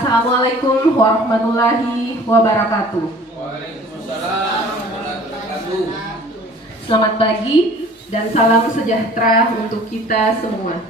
Assalamualaikum warahmatullahi wabarakatuh. Waalaikumsalam warahmatullahi wabarakatuh. Selamat pagi dan salam sejahtera untuk kita semua.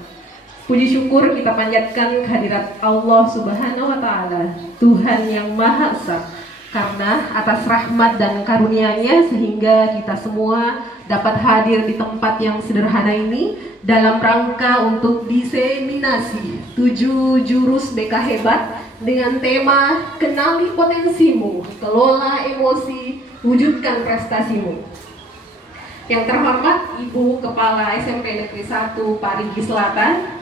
Puji syukur kita panjatkan kehadirat Allah Subhanahu wa Ta'ala, Tuhan yang Maha Esa, karena atas rahmat dan karunia-Nya sehingga kita semua dapat hadir di tempat yang sederhana ini dalam rangka untuk diseminasi 7 jurus BK hebat dengan tema Kenali Potensimu, Kelola Emosi, Wujudkan Prestasimu. Yang terhormat Ibu Kepala SMP Negeri 1 Parigi Selatan,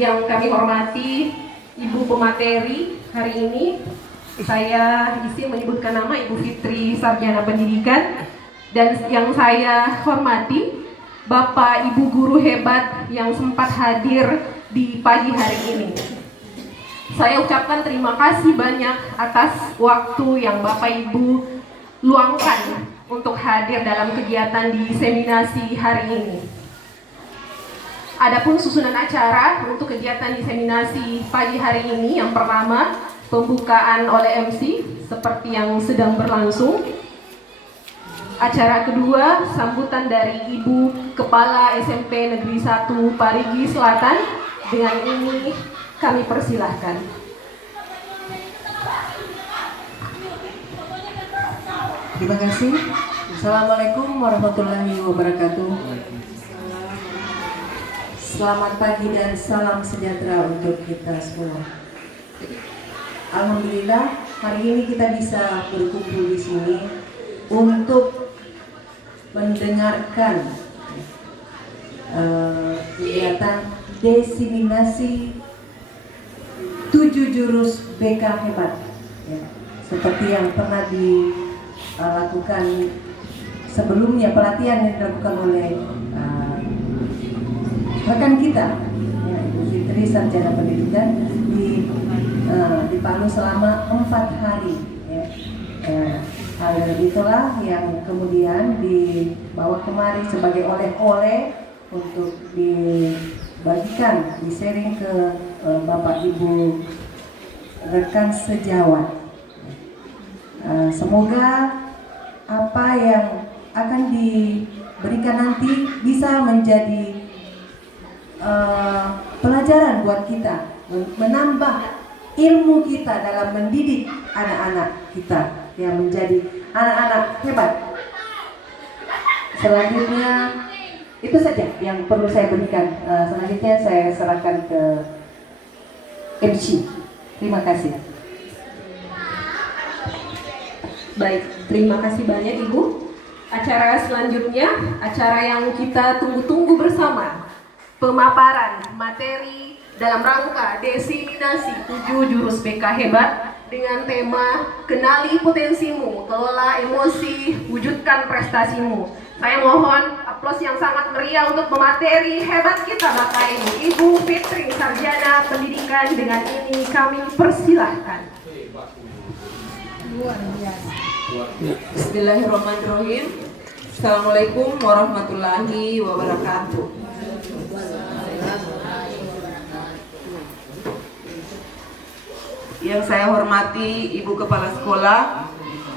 yang kami hormati Ibu Pemateri hari ini, saya izin menyebutkan nama Ibu Fitri Sarjana Pendidikan, dan yang saya hormati Bapak Ibu guru hebat yang sempat hadir di pagi hari ini. Saya ucapkan terima kasih banyak atas waktu yang Bapak Ibu luangkan untuk hadir dalam kegiatan diseminasi hari ini. Adapun susunan acara untuk kegiatan diseminasi pagi hari ini, yang pertama pembukaan oleh MC seperti yang sedang berlangsung. Acara kedua sambutan dari Ibu Kepala SMP Negeri 1 Parigi Selatan. Dengan ini kami persilahkan. Terima kasih. Assalamualaikum warahmatullahi wabarakatuh. Selamat pagi dan salam sejahtera untuk kita semua. Alhamdulillah hari ini kita bisa berkumpul di sini untuk mendengarkan kegiatan diseminasi 7 jurus BK hebat, ya, seperti yang pernah dilakukan sebelumnya, pelatihan yang dilakukan oleh rekan kita, ya, Ibu Fitri Sarjana Pendidikan di Palu selama 4 hari. Ya. Hal itulah yang kemudian dibawa kemari sebagai oleh-oleh untuk dibagikan, di-sharing ke Bapak Ibu rekan sejawat. Semoga apa yang akan diberikan nanti bisa menjadi pelajaran buat kita, menambah ilmu kita dalam mendidik anak-anak kita yang menjadi anak-anak hebat. Selanjutnya itu saja yang perlu saya berikan. Selanjutnya saya serahkan ke MC. Terima kasih. Baik, terima kasih banyak Ibu. Acara selanjutnya, acara yang kita tunggu-tunggu bersama, pemaparan materi dalam rangka diseminasi 7 jurus BK hebat dengan tema Kenali Potensimu, Kelola Emosi, Wujudkan Prestasimu. Saya mohon aplaus yang sangat meriah untuk pemateri hebat kita, Bapak Ibu. Ibu Fitri Sarjana Pendidikan, dengan ini kami persilahkan. Luar biasa. Bismillahirrahmanirrahim. Assalamualaikum warahmatullahi wabarakatuh. Yang saya hormati Ibu Kepala Sekolah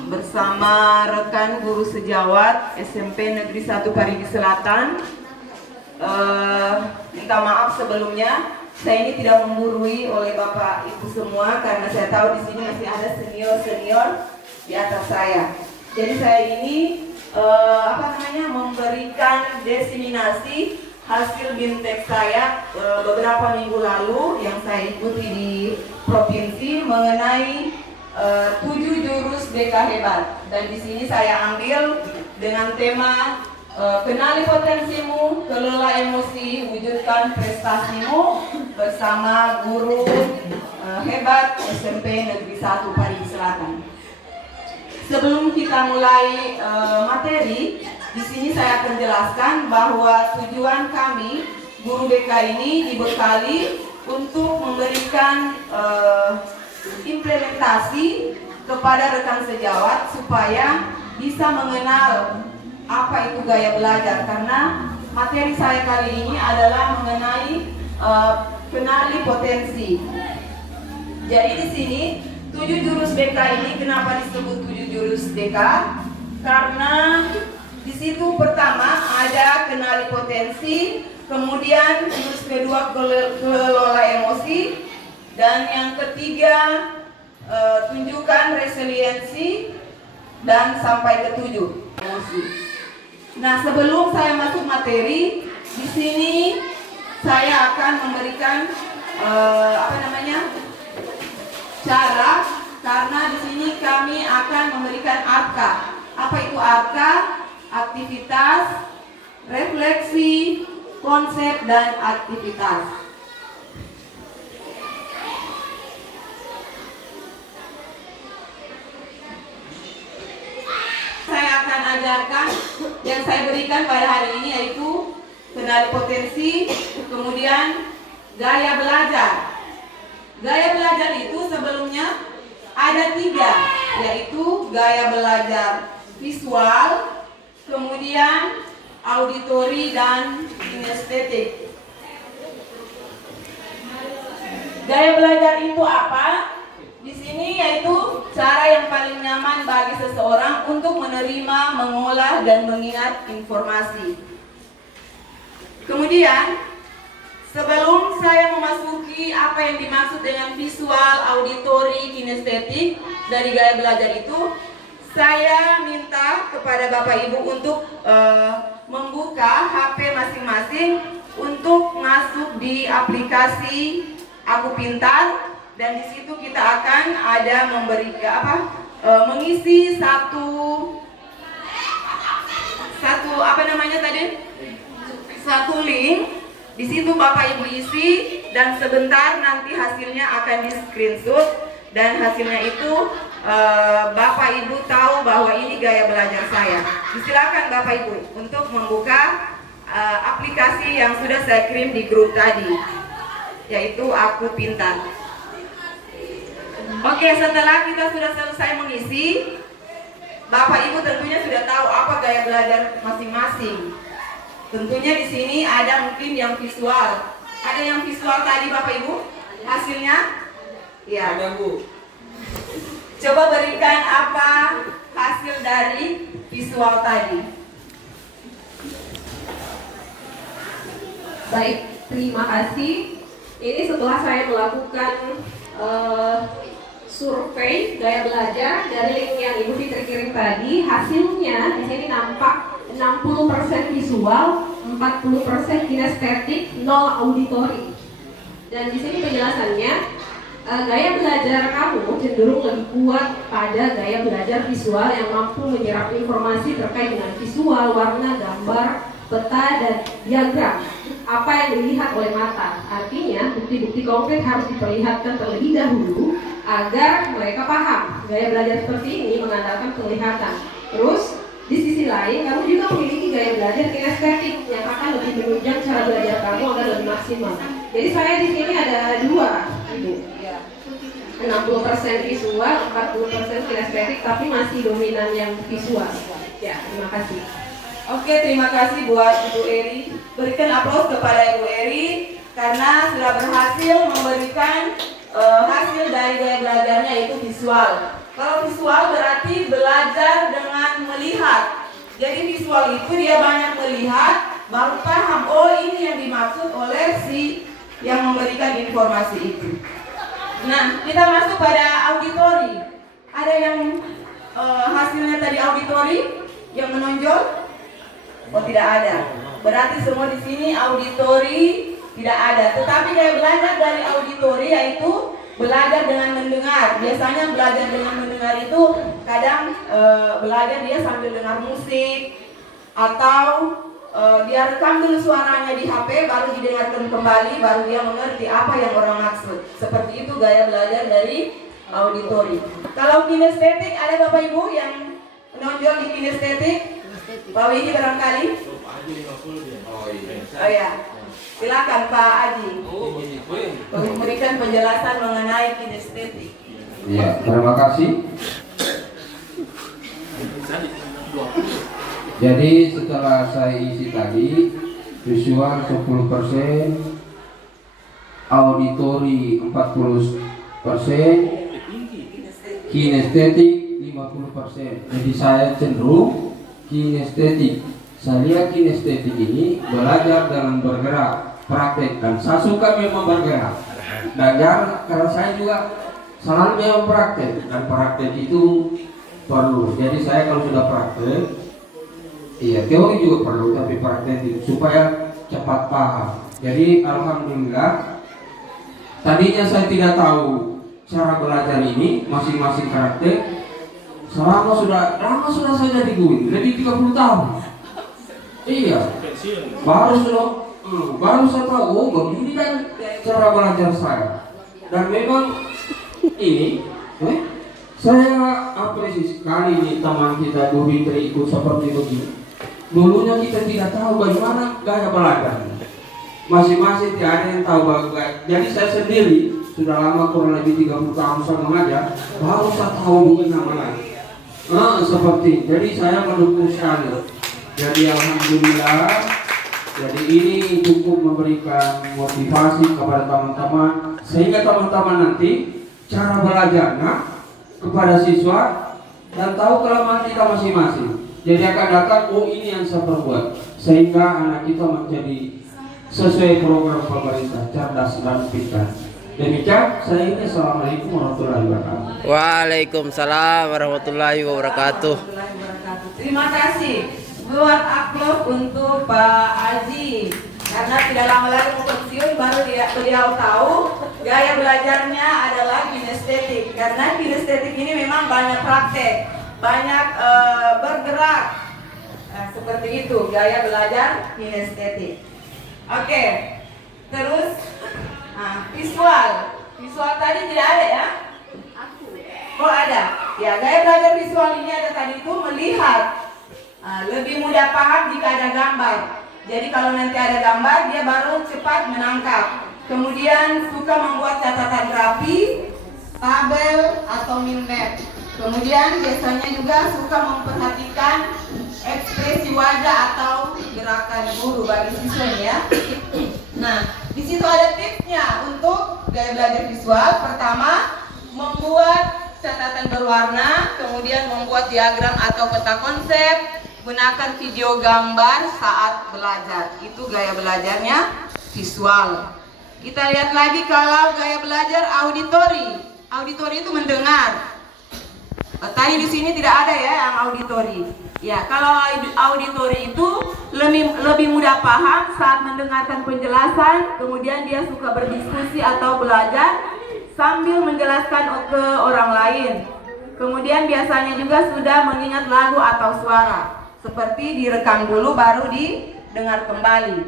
bersama rekan guru sejawat SMP Negeri 1 Parigi Selatan. Minta maaf sebelumnya, saya ini tidak memburui oleh Bapak Ibu semua karena saya tahu di sini masih ada senior-senior di atas saya. Jadi saya ini memberikan diseminasi hasil BIMTEK saya beberapa minggu lalu yang saya ikuti di provinsi mengenai 7 jurus BK hebat, dan di sini saya ambil dengan tema Kenali Potensimu, Kelola Emosi, Wujudkan Prestasimu bersama guru hebat SMP Negeri 1 Parigi Selatan. Sebelum kita mulai materi, di sini saya akan jelaskan bahwa tujuan kami guru BK ini dibekali untuk memberikan implementasi kepada rekan sejawat supaya bisa mengenal apa itu gaya belajar, karena materi saya kali ini adalah mengenai kenali potensi. Jadi di sini 7 jurus BK ini kenapa disebut 7 jurus BK? Karena di situ pertama ada kenali potensi, kemudian jurus kedua kelola emosi, dan yang ketiga tunjukkan resiliensi, dan sampai ke 7 emosi. Nah, sebelum saya masuk materi, di sini saya akan memberikan cara, karena di sini kami akan memberikan arka. Apa itu arka? Aktivitas, refleksi, konsep, dan aktivitas. Saya akan ajarkan, yang saya berikan pada hari ini yaitu kenali potensi, kemudian gaya belajar. Gaya belajar itu sebelumnya ada 3, yaitu gaya belajar visual, kemudian auditori, dan kinestetik. Gaya belajar itu apa? Di sini yaitu cara yang paling nyaman bagi seseorang untuk menerima, mengolah, dan mengingat informasi. Kemudian, sebelum saya memasuki apa yang dimaksud dengan visual, auditori, kinestetik dari gaya belajar itu, saya minta kepada Bapak Ibu untuk membuka HP masing-masing untuk masuk di aplikasi Aku Pintar. Dan di situ kita akan ada mengisi satu link. Di situ Bapak Ibu isi, dan sebentar nanti hasilnya akan di screenshot, dan hasilnya itu Bapak Ibu tahu bahwa ini gaya belajar saya. Silakan Bapak Ibu untuk membuka aplikasi yang sudah saya kirim di grup tadi, yaitu Aku Pintar. Oke, setelah kita sudah selesai mengisi, Bapak Ibu tentunya sudah tahu apa gaya belajar masing-masing. Tentunya di sini ada mungkin yang visual. Ada yang visual tadi Bapak Ibu? Hasilnya? Ya. Ada, Bu. Coba berikan apa hasil dari visual tadi. Baik, terima kasih. Ini setelah saya melakukan survei gaya belajar dari link yang Ibu Fitri kirim tadi, hasilnya di sini nampak 60% visual, 40% kinestetik, 0 auditori. Dan di sini penjelasannya, gaya belajar kamu cenderung lebih kuat pada gaya belajar visual yang mampu menyerap informasi terkait dengan visual, warna, gambar, peta, dan diagram. Apa yang dilihat oleh mata. Artinya, bukti-bukti konkret harus diperlihatkan terlebih dahulu agar mereka paham. Gaya belajar seperti ini mengandalkan penglihatan. Terus, di sisi lain, kamu juga memiliki gaya belajar kinestetik yang akan lebih menunjang cara belajar kamu agar lebih maksimal. Jadi saya di sini ada 2, Ibu. 60% visual, 40% kinestetik, tapi masih dominan yang visual. Ya, terima kasih. Oke, terima kasih buat Ibu Eri. Berikan aplaus kepada Ibu Eri karena sudah berhasil memberikan hasil dari gaya belajarnya, yaitu visual. Kalau visual berarti belajar dengan melihat. Jadi visual itu dia banyak melihat, baru paham, oh ini yang dimaksud oleh si yang memberikan informasi itu. Nah, kita masuk pada auditori. Ada yang hasilnya tadi auditori yang menonjol? Oh, tidak ada. Berarti semua di sini auditori tidak ada. Tetapi gaya belajar dari auditori yaitu belajar dengan mendengar. Biasanya belajar dengan mendengar itu kadang belajar dia sambil dengar musik, atau dia rekam dulu suaranya di HP, baru didengarkan kembali, baru dia mengerti apa yang orang maksud. Seperti itu gaya belajar dari auditori. Kalau kinestetik, ada Bapak Ibu yang menonjol di kinestetik? Pak Widi barangkali? Oh ya, silakan Pak Aji memberikan penjelasan mengenai kinestetik. Ya, terima kasih. Jadi setelah saya isi tadi, visual 10%, auditori 40%, kinestetik 50%. Jadi saya cenderung kinestetik. Saya lihat kinestetik ini belajar dalam bergerak, praktek, dan saya suka memang bergerak. Dan karena saya juga selalu memang praktek, dan praktek itu perlu. Jadi saya kalau sudah praktek, iya teori juga perlu, tapi praktek itu supaya cepat paham. Jadi alhamdulillah, tadinya saya tidak tahu cara belajar ini masing-masing karakter. Lama sudah saya jadi guru, jadi 30 tahun. Iya, baru saya tahu, oh begini kan cara belajar saya. Dan memang ini, saya apresiasi sekali nih teman kita Bu Fitri ikut seperti begini. Dulunya kita tidak tahu bagaimana gaya belajar. Masing-masing tidak ada yang tahu bagaimana. Jadi saya sendiri sudah lama kurang lebih 30 tahun saya mengajar, baru saya tahu mungkin namanya. Seperti jadi saya mendukung sekali. Jadi alhamdulillah, jadi ini cukup memberikan motivasi kepada teman-teman sehingga teman-teman nanti cara belajarnya kepada siswa dan tahu kelemahan kita masing-masing. Jadi akan datang, oh ini yang saya perbuat sehingga anak kita menjadi sesuai program pemerintah cerdas dan pintar. Demikian saya ini. Assalamualaikum warahmatullahi wabarakatuh. Waalaikumsalam warahmatullahi wabarakatuh. Terima kasih. Buat aplaus untuk Pak Aji karena tidak lama lagi mau pensiun baru beliau tahu gaya belajarnya adalah kinestetik. Karena kinestetik ini memang banyak praktek, banyak bergerak. Nah, seperti itu gaya belajar kinestetik. Oke, terus visual tadi tidak ada ya? Oh ada. Ya, gaya belajar visual ini ada tadi itu melihat. Lebih mudah paham jika ada gambar. Jadi kalau nanti ada gambar dia baru cepat menangkap. Kemudian suka membuat catatan rapi, tabel atau mind map. Kemudian biasanya juga suka memperhatikan ekspresi wajah atau gerakan guru bagi siswa ya. Nah, di situ ada tipsnya untuk gaya belajar visual. Pertama, membuat catatan berwarna, kemudian membuat diagram atau peta konsep, gunakan video gambar saat belajar. Itu gaya belajarnya visual. Kita lihat lagi kalau gaya belajar auditori. Auditori itu mendengar. Tadi di sini tidak ada ya yang auditori. Ya, kalau auditori itu lebih mudah paham saat mendengarkan penjelasan, kemudian dia suka berdiskusi atau belajar sambil menjelaskan ke orang lain. Kemudian biasanya juga sudah mengingat lagu atau suara, seperti direkam dulu baru didengar kembali.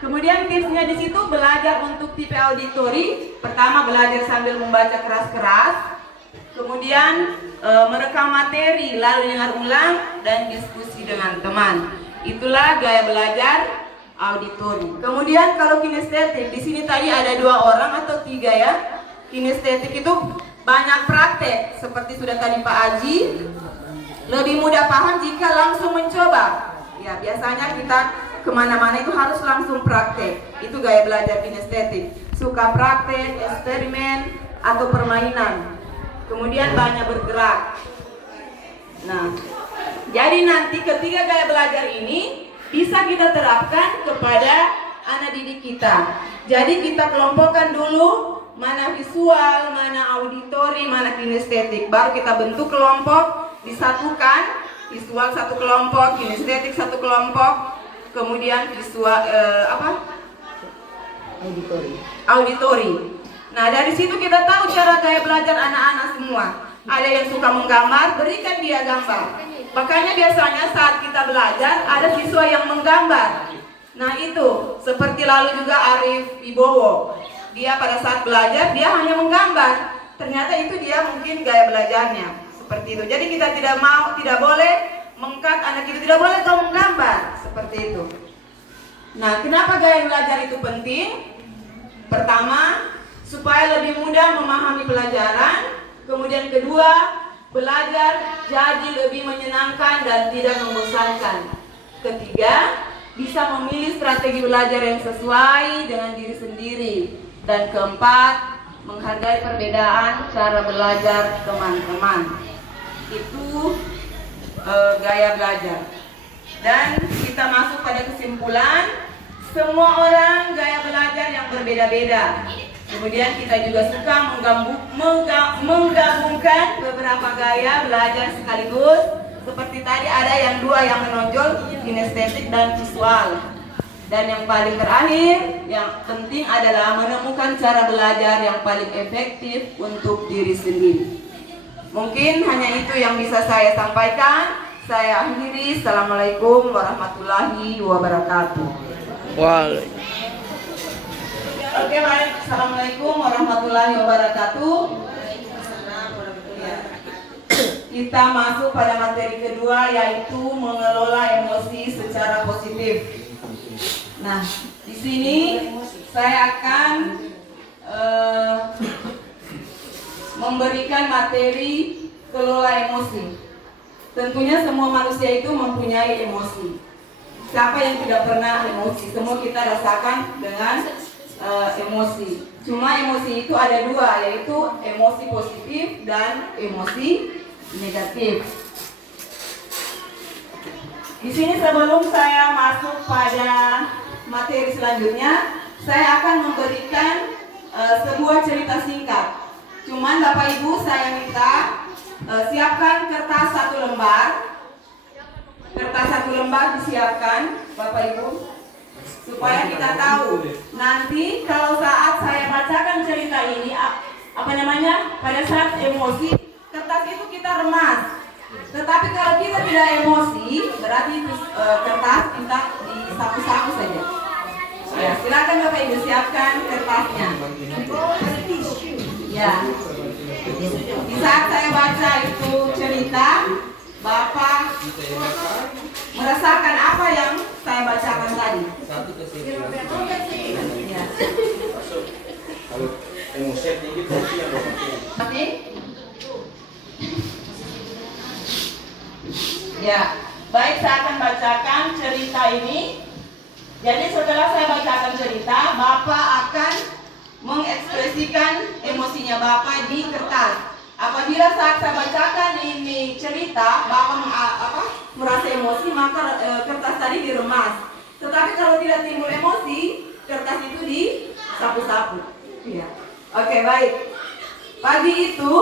Kemudian tipsnya di situ belajar untuk tipe auditori. Pertama belajar sambil membaca keras-keras. Kemudian merekam materi, lalu dengar ulang dan diskusi dengan teman. Itulah gaya belajar auditori. Kemudian kalau kinestetik, di sini tadi ada 2 orang atau 3 ya. Kinestetik itu banyak praktek, seperti sudah tadi Pak Aji. Lebih mudah paham jika langsung mencoba. Ya, biasanya kita kemana-mana itu harus langsung praktek. Itu gaya belajar kinestetik. Suka praktek, eksperimen atau permainan. Kemudian banyak bergerak. Nah, jadi nanti ketiga gaya belajar ini bisa kita terapkan kepada anak didik kita. Jadi kita kelompokkan dulu mana visual, mana auditori, mana kinestetik. Baru kita bentuk kelompok, disatukan. Visual satu kelompok, kinestetik satu kelompok. Kemudian visual auditori. Nah, dari situ kita tahu cara gaya belajar anak-anak semua. Ada yang suka menggambar, berikan dia gambar. Makanya biasanya saat kita belajar ada siswa yang menggambar. Nah itu, seperti lalu juga Arif Wibowo. Dia pada saat belajar, dia hanya menggambar. Ternyata itu dia mungkin gaya belajarnya. Seperti itu. Jadi kita tidak boleh mengkat anak kita, tidak boleh kau menggambar. Seperti itu. Nah, kenapa gaya belajar itu penting? Pertama, supaya lebih mudah memahami pelajaran. Kemudian kedua, belajar jadi lebih menyenangkan dan tidak membosankan. Ketiga, bisa memilih strategi belajar yang sesuai dengan diri sendiri. Dan keempat, menghargai perbedaan cara belajar teman-teman. Itu gaya belajar. Dan kita masuk pada kesimpulan, semua orang gaya belajar yang berbeda-beda. Kemudian kita juga suka menggabungkan beberapa gaya belajar sekaligus. Seperti tadi ada yang dua yang menonjol, kinestetik dan visual. Dan yang paling terakhir, yang penting adalah menemukan cara belajar yang paling efektif untuk diri sendiri. Mungkin hanya itu yang bisa saya sampaikan. Saya akhiri. Assalamualaikum warahmatullahi wabarakatuh. Oke, baik. Assalamualaikum warahmatullahi wabarakatuh. Kita masuk pada materi kedua, yaitu mengelola emosi secara positif. Nah, di sini saya akan memberikan materi kelola emosi. Tentunya semua manusia itu mempunyai emosi. Siapa yang tidak pernah emosi? Semua kita rasakan dengan emosi. Cuma emosi itu ada dua, yaitu emosi positif dan emosi negatif. Di sini sebelum saya masuk pada materi selanjutnya, saya akan memberikan sebuah cerita singkat. Cuman Bapak Ibu saya minta siapkan kertas 1 lembar. Kertas 1 lembar disiapkan Bapak Ibu, supaya kita tahu nanti kalau saat saya bacakan cerita ini pada saat emosi, kertas itu kita remas. Tetapi kalau kita tidak emosi, berarti kertas kita disapu-sapu saja. Ya, silakan Bapak Ibu siapkan kertasnya. Ya. Di saat saya baca itu cerita, Bapak merasakan apa yang saya bacakan tadi. Ya. Kalau emosi tinggi berarti yang Oke. Ya, baik, saya akan bacakan cerita ini. Jadi setelah saya bacakan cerita, Bapak akan mengekspresikan emosinya Bapak di kertas. Apabila saat saya bacakan ini cerita, Bapak merasa emosi, maka kertas tadi diremas. Tetapi kalau tidak timbul emosi, kertas itu disapu-sapu. Ya. Oke, baik. Pagi itu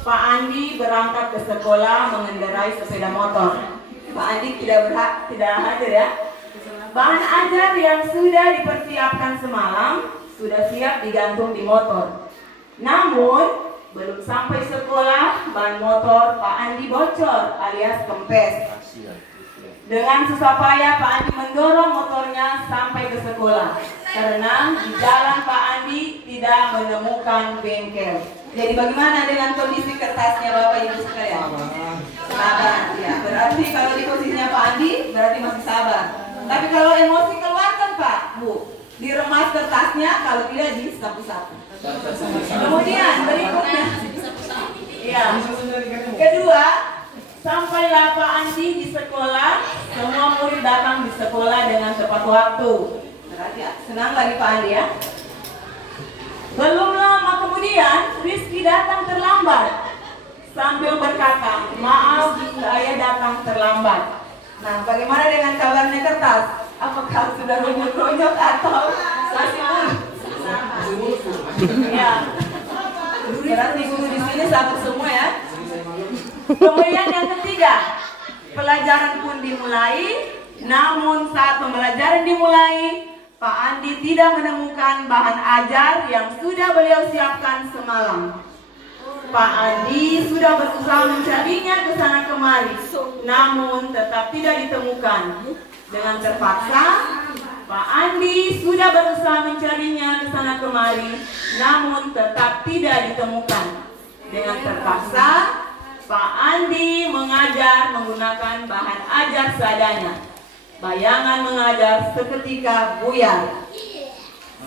Pak Andi berangkat ke sekolah mengendarai sepeda motor. Pak Andi tidak hadir ya. Bahan ajar yang sudah dipersiapkan semalam sudah siap digantung di motor. Namun belum sampai sekolah, ban motor Pak Andi bocor alias kempes. Dengan susah payah Pak Andi mendorong motornya sampai ke sekolah karena di jalan Pak Andi tidak menemukan bengkel. Jadi bagaimana dengan kondisi kertasnya Bapak Ibu sekalian? Sabar, ya. Berarti kalau di posisinya Pak Andi berarti masih sabar. Tapi kalau emosi keluarkan Pak, Bu. Diremas kertasnya, kalau tidak disapu-sapu. Kemudian berikutnya, ya. Kedua, sampailah Pak Andi di sekolah. Semua murid datang di sekolah dengan tepat waktu. Berarti senang lagi Pak Andi ya. Belum lama kemudian, Rizky datang terlambat sambil berkata, maaf saya datang terlambat. Nah, bagaimana dengan kabarnya kertas? Apakah sudah runyuk-runyuk atau masih mulus? Ya. Berarti guru di sini sabar semua ya. Kemudian yang ketiga, pelajaran pun dimulai. Namun saat pembelajaran dimulai, Pak Andi tidak menemukan bahan ajar yang sudah beliau siapkan semalam. Pak Andi sudah berusaha mencarinya ke sana kemari, namun tetap tidak ditemukan. Dengan terpaksa, Pak Andi sudah berusaha mencarinya ke sana kemari, namun tetap tidak ditemukan. Dengan terpaksa, Pak Andi mengajar menggunakan bahan ajar seadanya. Bayangan mengajar seketika buyar.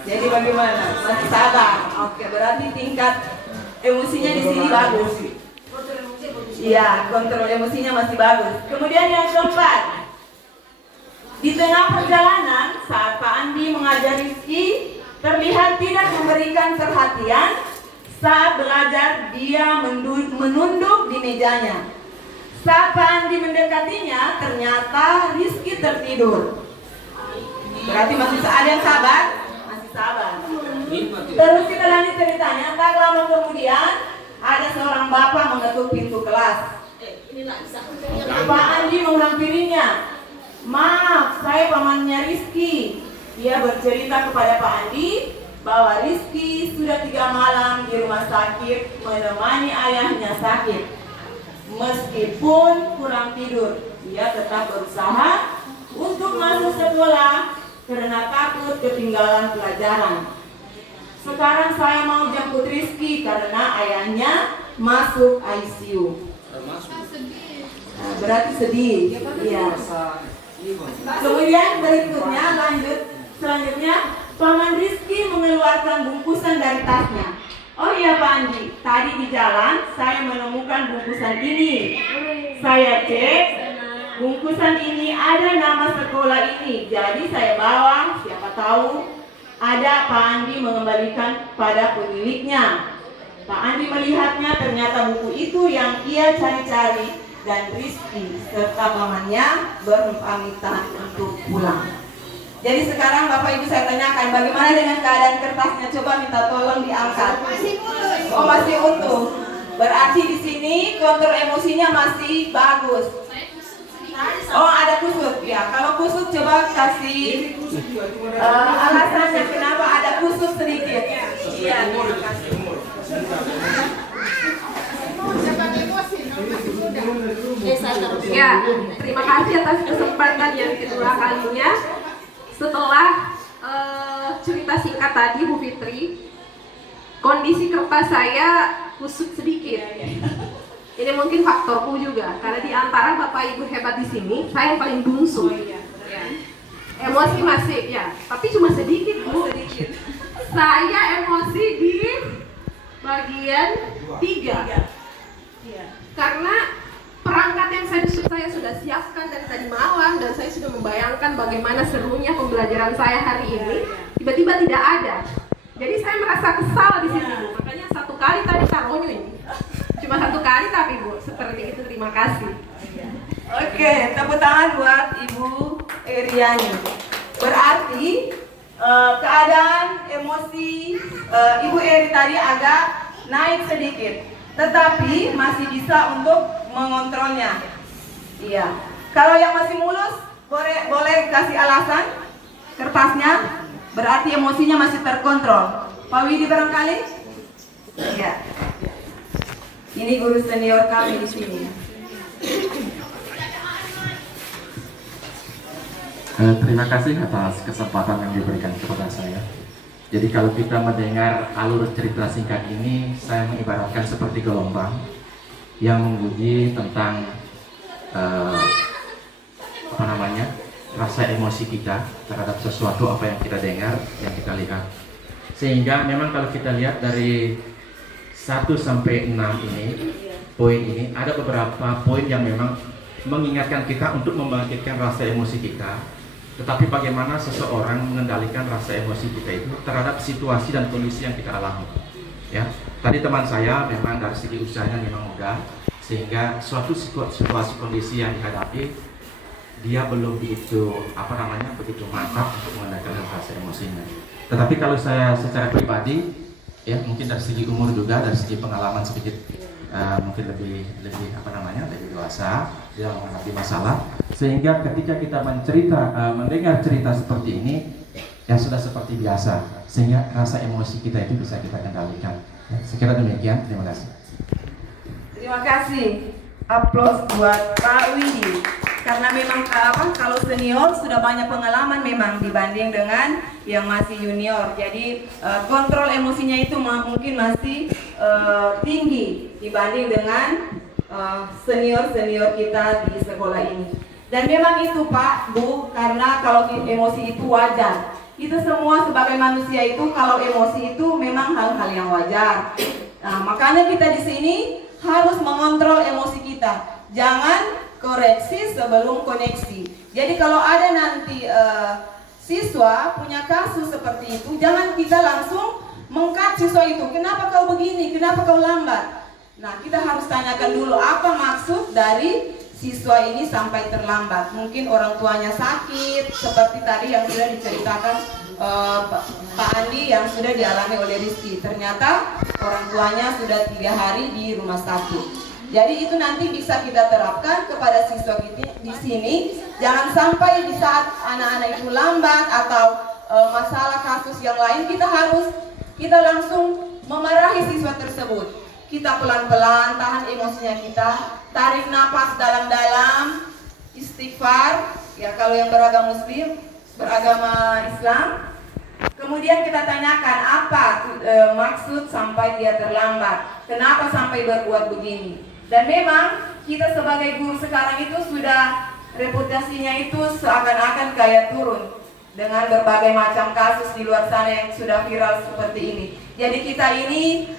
Jadi bagaimana? Masih sabar? Oke, berarti tingkat emosinya di sini bagus. Iya, kontrol emosinya masih bagus. Kemudian yang keempat, di tengah perjalanan saat Pak Andi mengajar Rizky terlihat tidak memberikan perhatian, Saat belajar, dia menunduk di mejanya. Saat Pak Andi mendekatinya, ternyata Rizky tertidur. Berarti masih ada yang sabar? Masih sabar. Terus kita lanjut ceritanya. Tak lama kemudian, ada seorang bapak mengetuk pintu kelas. Pak Andi menghampirinya. Maaf, saya pamannya Rizky. Dia bercerita kepada Pak Andi bahwa Rizky sudah 3 malam di rumah sakit menemani ayahnya sakit. Meskipun kurang tidur, dia tetap berusaha untuk masuk sekolah karena takut ketinggalan pelajaran. Sekarang saya mau jemput Rizky karena ayahnya masuk ICU. Nah, berarti sedih. Iya. Kemudian berikutnya selanjutnya Paman Rizky mengeluarkan bungkusan dari tasnya. Oh iya Pak Andi, tadi di jalan saya menemukan bungkusan ini. Saya cek, bungkusan ini ada nama sekolah ini. Jadi saya bawa, siapa tahu ada Pak Andi mengembalikan pada pemiliknya. Pak Andi melihatnya, ternyata buku itu yang ia cari-cari. Dan Rizky serta pamannya berpamitan untuk pulang. Jadi sekarang Bapak Ibu saya tanyakan, bagaimana dengan keadaan kertasnya? Coba minta tolong diangkat. Oh, masih utuh. Berarti di sini kontrol emosinya masih bagus. Oh, ada kusut. Ya, kalau kusut coba kasih alasannya kenapa ada kusut sedikit. Iya, terima kasih. Ya, terima kasih atas kesempatan yang kedua kalinya. Setelah cerita singkat tadi Bu Fitri, kondisi kertas saya kusut sedikit. Ini mungkin faktorku juga, karena di antara Bapak Ibu hebat di sini, saya yang paling bungsu. Emosi masih ya, tapi cuma sedikit Bu. Saya emosi di bagian 3. Karena perangkat yang saya sudah siapkan dari tadi malam dan saya sudah membayangkan bagaimana serunya pembelajaran saya hari ini, tiba-tiba tidak ada. Jadi saya merasa kesal di sini Bu. Makanya 1 kali tadi taruhnya ini. Cuma 1 kali tapi Bu, seperti itu. Terima kasih. Oke, tepuk tangan buat Ibu Eriani. Berarti keadaan emosi Ibu Eri tadi agak naik sedikit, tetapi masih bisa untuk mengontrolnya. Iya. Kalau yang masih mulus, boleh kasih alasan kertasnya. Berarti emosinya masih terkontrol. Pak Widi barangkali? Iya. Ini guru senior kami di sini. Terima kasih atas kesempatan yang diberikan kepada saya. Jadi kalau kita mendengar alur cerita singkat ini, saya mengibaratkan seperti gelombang yang menguji tentang rasa emosi kita terhadap sesuatu apa yang kita dengar, yang kita lihat. Sehingga memang kalau kita lihat dari 1 sampai 6 ini, poin ini, ada beberapa poin yang memang mengingatkan kita untuk membangkitkan rasa emosi kita. Tetapi bagaimana seseorang mengendalikan rasa emosi kita itu terhadap situasi dan kondisi yang kita alami. Ya, tadi teman saya memang dari segi usianya memang muda, sehingga suatu situasi kondisi yang dihadapi dia belum begitu begitu mantap untuk mengendalikan rasa emosinya. Tetapi kalau saya secara pribadi, ya mungkin dari segi umur juga, dari segi pengalaman sedikit mungkin lebih dewasa dalam menghadapi masalah, sehingga ketika kita mendengar cerita seperti ini, yang sudah seperti biasa, sehingga rasa emosi kita itu bisa kita kendalikan. Ya, sekira demikian, terima kasih. Terima kasih. Aplaus buat Pak Widi. Karena memang kalau senior sudah banyak pengalaman memang dibanding dengan yang masih junior. Jadi kontrol emosinya itu mungkin masih tinggi dibanding dengan senior-senior kita di sekolah ini. Dan memang itu Pak, Bu, karena kalau emosi itu wajar. Kita semua sebagai manusia itu kalau emosi itu memang hal-hal yang wajar. Nah, makanya kita di sini harus mengontrol emosi kita. Jangan koreksi sebelum koneksi. Jadi kalau ada nanti siswa punya kasus seperti itu, jangan kita langsung mengkat siswa itu, kenapa kau begini, kenapa kau lambat? Nah, kita harus tanyakan dulu apa maksud dari siswa ini sampai terlambat. Mungkin orang tuanya sakit, seperti tadi yang sudah diceritakan Pak Andi yang sudah dialami oleh Rizky. Ternyata orang tuanya sudah 3 hari di rumah sakit. Jadi itu nanti bisa kita terapkan kepada siswa kita di sini. Jangan sampai di saat anak-anak itu lambat atau masalah kasus yang lain, kita langsung memarahi siswa tersebut. Kita pelan-pelan tahan emosinya kita, tarik nafas dalam-dalam, istighfar. Ya kalau yang beragama Muslim, beragama Islam. Kemudian kita tanyakan apa maksud sampai dia terlambat, kenapa sampai berbuat begini. Dan memang kita sebagai guru sekarang itu sudah reputasinya itu seakan-akan kayak turun dengan berbagai macam kasus di luar sana yang sudah viral seperti ini. Jadi kita ini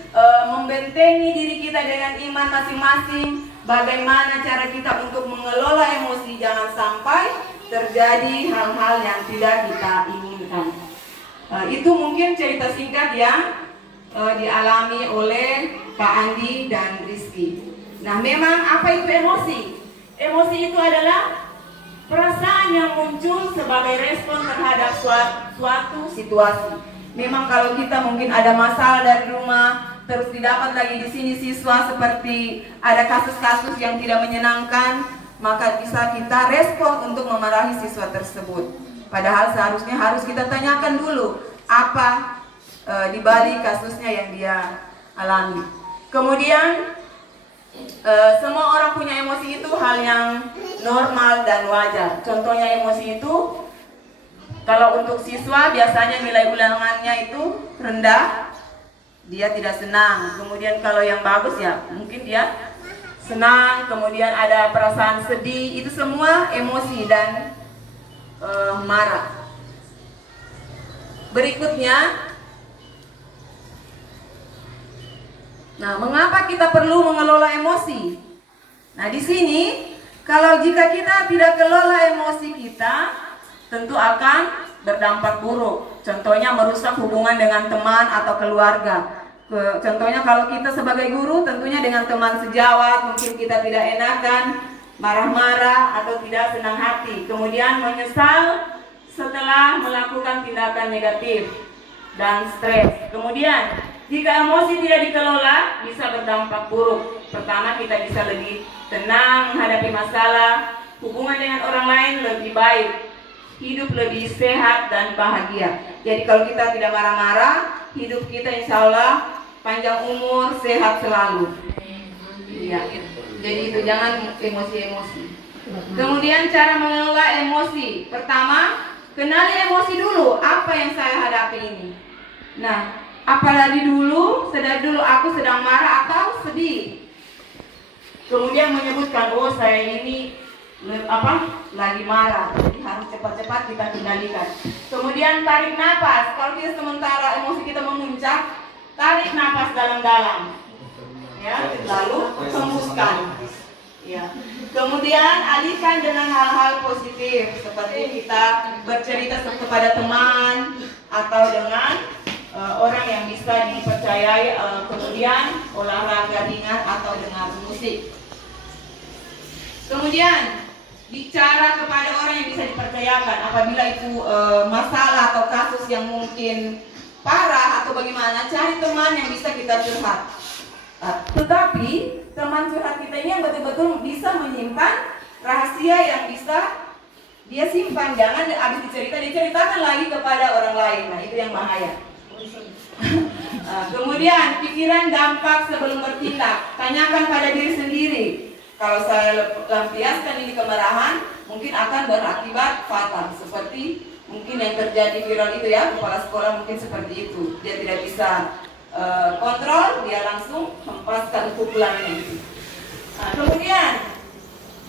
membentengi diri kita dengan iman masing-masing. Bagaimana cara kita untuk mengelola emosi, jangan sampai terjadi hal-hal yang tidak kita inginkan. Itu mungkin cerita singkat yang dialami oleh Pak Andi dan Rizky. Nah, memang apa itu emosi? Emosi itu adalah perasaan yang muncul sebagai respon terhadap suatu situasi. Memang kalau kita mungkin ada masalah dari rumah, terus didapat lagi di sini siswa seperti ada kasus-kasus yang tidak menyenangkan, maka bisa kita respon untuk memarahi siswa tersebut. Padahal seharusnya harus kita tanyakan dulu apa di balik kasusnya yang dia alami. Kemudian semua orang punya emosi itu hal yang normal dan wajar. Contohnya emosi itu, kalau untuk siswa biasanya nilai ulangannya itu rendah, dia tidak senang. Kemudian kalau yang bagus ya mungkin dia senang. Kemudian ada perasaan sedih, itu semua emosi dan marah. Berikutnya, nah, mengapa kita perlu mengelola emosi? Nah, di sini kalau jika kita tidak kelola emosi kita, tentu akan berdampak buruk. Contohnya merusak hubungan dengan teman atau keluarga. Contohnya kalau kita sebagai guru, tentunya dengan teman sejawat, mungkin kita tidak enakan, marah-marah atau tidak senang hati. Kemudian menyesal setelah melakukan tindakan negatif dan stres. Kemudian jika emosi tidak dikelola, bisa berdampak buruk. Pertama, kita bisa lebih tenang menghadapi masalah, hubungan dengan orang lain lebih baik, hidup lebih sehat dan bahagia. Jadi kalau kita tidak marah-marah, hidup kita insya Allah panjang umur, sehat selalu. Iya. Jadi itu, jangan emosi-emosi. Kemudian cara mengelola emosi. Pertama, kenali emosi dulu, apa yang saya hadapi ini. Nah, apalagi sedari dulu aku sedang marah atau sedih. Kemudian menyebutkan, oh saya ini lagi marah, jadi harus cepat-cepat kita kendalikan. Kemudian tarik nafas. Kalau kita sementara emosi kita memuncak, tarik nafas dalam-dalam, ya, lalu hembuskan. Ya. Kemudian alihkan dengan hal-hal positif, seperti kita bercerita kepada teman atau dengan orang yang bisa dipercayai, kemudian olahraga ringan atau dengar musik. Kemudian bicara kepada orang yang bisa dipercayakan apabila itu masalah atau kasus yang mungkin parah atau bagaimana, cari teman yang bisa kita curhat. Tetapi teman curhat kita ini yang betul-betul bisa menyimpan rahasia yang bisa dia simpan. Jangan habis diceritakan lagi kepada orang lain. Nah, itu yang bahaya. Kemudian pikiran dampak sebelum bertindak. Tanyakan pada diri sendiri, kalau saya lampiaskan ini kemarahan, mungkin akan berakibat fatal. Seperti mungkin yang terjadi viral itu ya, kepala sekolah mungkin seperti itu. Dia tidak bisa kontrol, dia langsung hempaskan pukulannya itu. Kemudian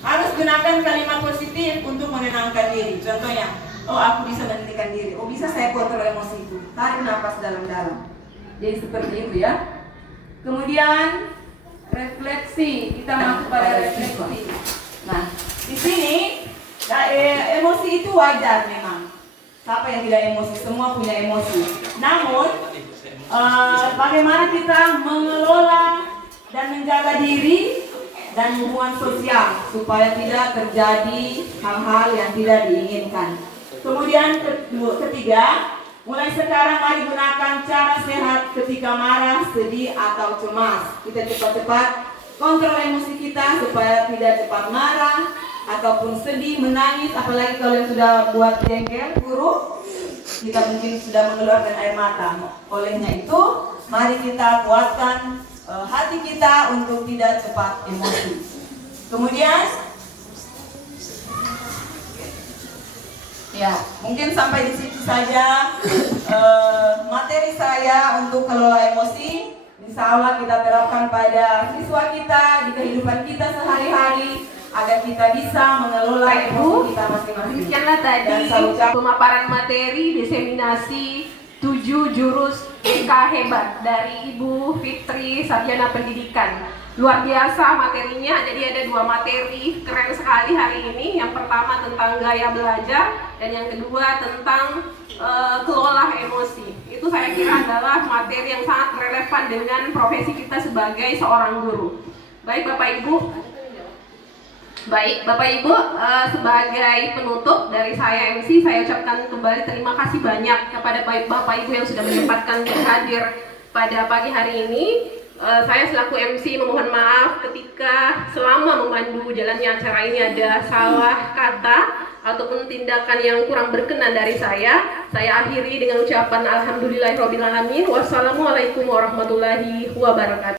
harus gunakan kalimat positif untuk menenangkan diri. Contohnya, oh aku bisa menenangkan diri, oh bisa saya kontrol emosi itu. Tarik nafas dalam-dalam. Jadi seperti itu ya. Kemudian refleksi, kita masuk pada refleksi. Nah, di sini emosi itu wajar memang. Siapa yang tidak emosi? Semua punya emosi. Namun bagaimana kita mengelola dan menjaga diri dan hubungan sosial supaya tidak terjadi hal-hal yang tidak diinginkan. Kemudian ketiga, mulai sekarang mari gunakan cara sehat ketika marah, sedih, atau cemas. Kita cepat-cepat kontrol emosi kita supaya tidak cepat marah ataupun sedih, menangis, apalagi kalau yang sudah buat jengkel, buruk, kita mungkin sudah mengeluarkan air mata. Olehnya itu, mari kita kuatkan hati kita untuk tidak cepat emosi. Kemudian, ya mungkin sampai di situ saja materi saya untuk kelola emosi. Insya Allah kita terapkan pada siswa kita di kehidupan kita sehari-hari agar kita bisa mengelola emosi kita masing-masing. Demikianlah tadi Dan saya ucap- pemaparan materi diseminasi 7 jurus BK hebat dari Ibu Fitri Sarjana Pendidikan. Luar biasa materinya, jadi ada 2 materi keren sekali hari ini. Yang pertama tentang gaya belajar dan yang kedua tentang kelola emosi. Itu saya kira adalah materi yang sangat relevan dengan profesi kita sebagai seorang guru. Baik Bapak Ibu, sebagai penutup dari saya MC, saya ucapkan kembali terima kasih banyak kepada Bapak Ibu yang sudah menyempatkan hadir pada pagi hari ini. Saya selaku MC memohon maaf ketika selama memandu jalannya acara ini ada salah kata ataupun tindakan yang kurang berkenan dari saya. Saya akhiri dengan ucapan alhamdulillahirobbilalamin. Wassalamualaikum warahmatullahi wabarakatuh.